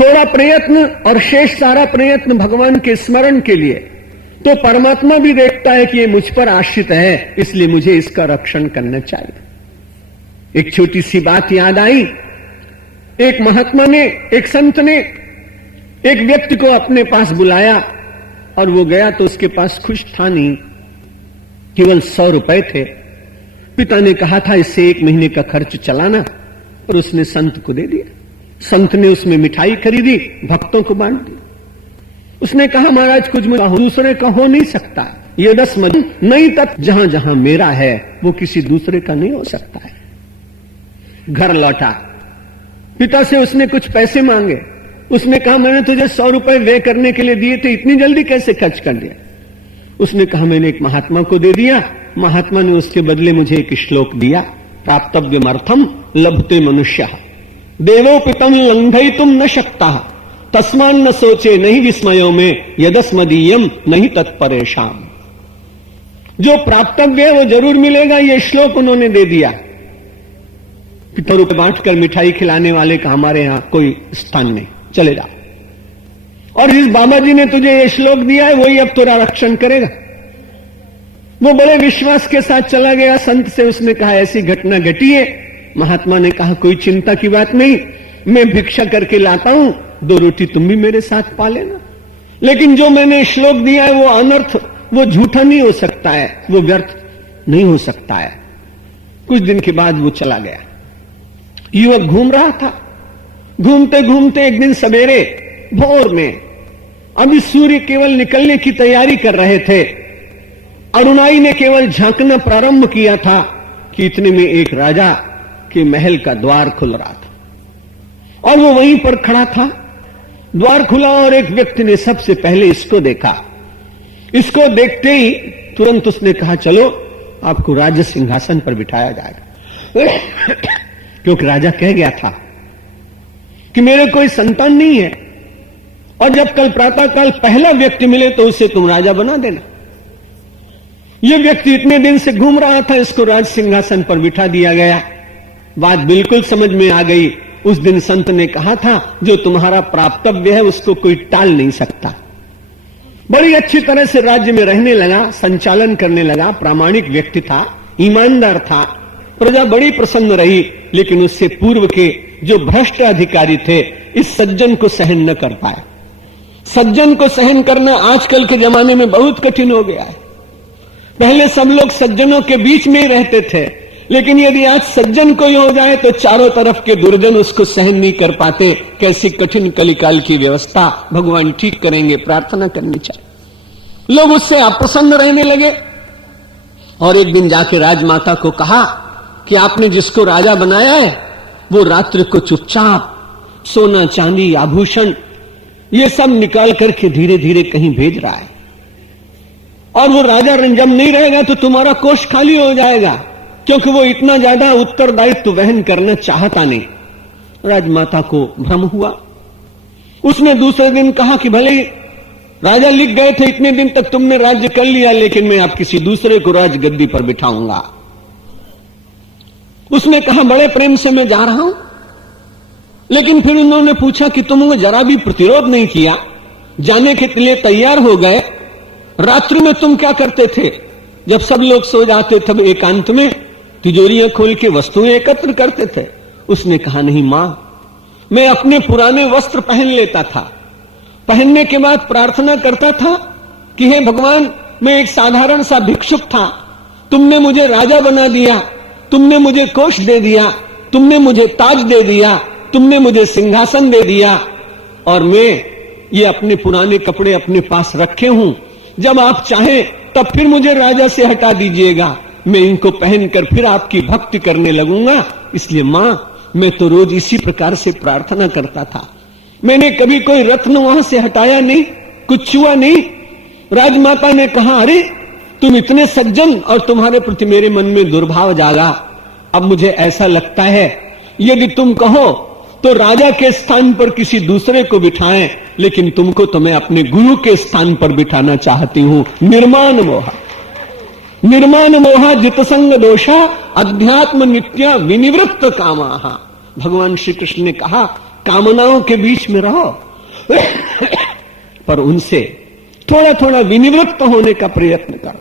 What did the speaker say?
थोड़ा प्रयत्न और शेष सारा प्रयत्न भगवान के स्मरण के लिए, तो परमात्मा भी देखता है कि ये मुझ पर आश्रित है, इसलिए मुझे इसका रक्षण करना चाहिए। एक छोटी सी बात याद आई। एक महात्मा ने, एक संत ने एक व्यक्ति को अपने पास बुलाया और वो गया तो उसके पास कुछ था नहीं, केवल 100 रुपए थे। पिता ने कहा था इससे 1 महीने का खर्च चलाना, और उसने संत को दे दिया। संत ने उसमें मिठाई खरीदी, भक्तों को बांट दी। उसने कहा महाराज कुछ दूसरे का हो नहीं सकता, ये 10 मद नहीं तक जहां जहां मेरा है वो किसी दूसरे का नहीं हो सकता है। घर लौटा, पिता से उसने कुछ पैसे मांगे। उसने कहा मैंने तुझे 100 रुपए व्यय करने के लिए दिए थे, इतनी जल्दी कैसे खर्च कर दिया? उसने कहा मैंने एक महात्मा को दे दिया, महात्मा ने उसके बदले मुझे एक श्लोक दिया, प्राप्तव्यमर्थम लभते मनुष्य देवोपितम लंघयितुम न शक्ता तस्मान न सोचे नहीं विस्मयों में यदस्मदीयम नहीं तत्परेशान। जो प्राप्तव्य है वो जरूर मिलेगा, ये श्लोक उन्होंने दे दिया। पिता रुपए बांटकर मिठाई खिलाने वाले का हमारे यहां कोई स्थान नहीं, चले जाओ। और जिस बाबा जी ने तुझे ये श्लोक दिया है वही अब तेरा रक्षण करेगा। वो बड़े विश्वास के साथ चला गया। संत से उसने कहा ऐसी घटना घटी है। महात्मा ने कहा कोई चिंता की बात नहीं, मैं भिक्षा करके लाता हूं, 2 रोटी तुम भी मेरे साथ पा लेना। लेकिन जो मैंने श्लोक दिया है वो अनर्थ, वो झूठा नहीं हो सकता है, वो व्यर्थ नहीं हो सकता है। कुछ दिन के बाद वो चला गया। युवक घूम रहा था। घूमते घूमते एक दिन सवेरे भोर में, अभी सूर्य केवल निकलने की तैयारी कर रहे थे, अरुणाई ने केवल झांकना प्रारंभ किया था कि इतने में एक राजा के महल का द्वार खुल रहा था और वो वहीं पर खड़ा था। द्वार खुला और एक व्यक्ति ने सबसे पहले इसको देखा। इसको देखते ही तुरंत उसने कहा चलो आपको राज सिंहासन पर बिठाया जाएगा। क्योंकि राजा कह गया था कि मेरे कोई संतान नहीं है और जब कल प्रातःकाल पहला व्यक्ति मिले तो उसे तुम राजा बना देना। यह व्यक्ति इतने दिन से घूम रहा था, इसको राज सिंहासन पर बिठा दिया गया। बात बिल्कुल समझ में आ गई। उस दिन संत ने कहा था जो तुम्हारा प्राप्तव्य है उसको कोई टाल नहीं सकता। बड़ी अच्छी तरह से राज्य में रहने लगा, संचालन करने लगा। प्रामाणिक व्यक्ति था, ईमानदार था, प्रजा बड़ी प्रसन्न रही। लेकिन उससे पूर्व के जो भ्रष्ट अधिकारी थे इस सज्जन को सहन न कर पाए। सज्जन को सहन करना आजकल के जमाने में बहुत कठिन हो गया है। पहले सब लोग सज्जनों के बीच में ही रहते थे, लेकिन यदि आज सज्जन कोई हो जाए तो चारों तरफ के दुर्जन उसको सहन नहीं कर पाते। कैसी कठिन कलिकाल की व्यवस्था, भगवान ठीक करेंगे, प्रार्थना करनी चाहिए। लोग उससे अप्रसन्न रहने लगे और एक दिन जाके राजमाता को कहा कि आपने जिसको राजा बनाया है वो रात्रि को चुपचाप सोना चांदी आभूषण ये सब निकाल करके धीरे धीरे कहीं भेज रहा है, और वो राजा जब नहीं रहेगा तो तुम्हारा कोष खाली हो जाएगा, क्योंकि वो इतना ज्यादा उत्तरदायित्व वहन करना चाहता नहीं। राजमाता को भ्रम हुआ। उसने दूसरे दिन कहा कि भले राजा लिख गए थे इतने दिन तक तुमने राज्य कर लिया, लेकिन मैं अब किसी दूसरे को राजगद्दी पर बिठाऊंगा। उसने कहा बड़े प्रेम से मैं जा रहा हूं। लेकिन फिर उन्होंने पूछा कि तुमने जरा भी प्रतिरोध नहीं किया, जाने के लिए तैयार हो गए। रात्रि में तुम क्या करते थे? जब सब लोग सो जाते तब एकांत में तिजोरियां खोल के वस्तुएं एकत्र करते थे। उसने कहा नहीं मां, मैं अपने पुराने वस्त्र पहन लेता था, पहनने के बाद प्रार्थना करता था कि हे भगवान मैं एक साधारण सा भिक्षुक था, तुमने मुझे राजा बना दिया, तुमने मुझे कोष दे दिया, तुमने मुझे ताज दे दिया, तुमने मुझे सिंहासन दे दिया, और मैं ये अपने पुराने कपड़े अपने पास रखे हूं। जब आप चाहें तब फिर मुझे राजा से हटा दीजिएगा, मैं इनको पहनकर फिर आपकी भक्ति करने लगूंगा। इसलिए मां मैं तो रोज इसी प्रकार से प्रार्थना करता था, मैंने कभी कोई रत्न वहां से हटाया नहीं, कुछ छुआ नहीं। राजमाता ने कहा अरे तुम इतने सज्जन और तुम्हारे प्रति मेरे मन में दुर्भाव जागा। अब मुझे ऐसा लगता है यदि तुम कहो तो राजा के स्थान पर किसी दूसरे को बिठाएं, लेकिन तुमको तो मैं अपने गुरु के स्थान पर बिठाना चाहती हूं। निर्माण मोहा, निर्माण मोहा जितसंग दोषा अध्यात्म नित्या विनिवृत्त कामाहा। भगवान श्री कृष्ण ने कहा कामनाओं के बीच में रहो पर उनसे थोड़ा थोड़ा विनिवृत्त होने का प्रयत्न करो।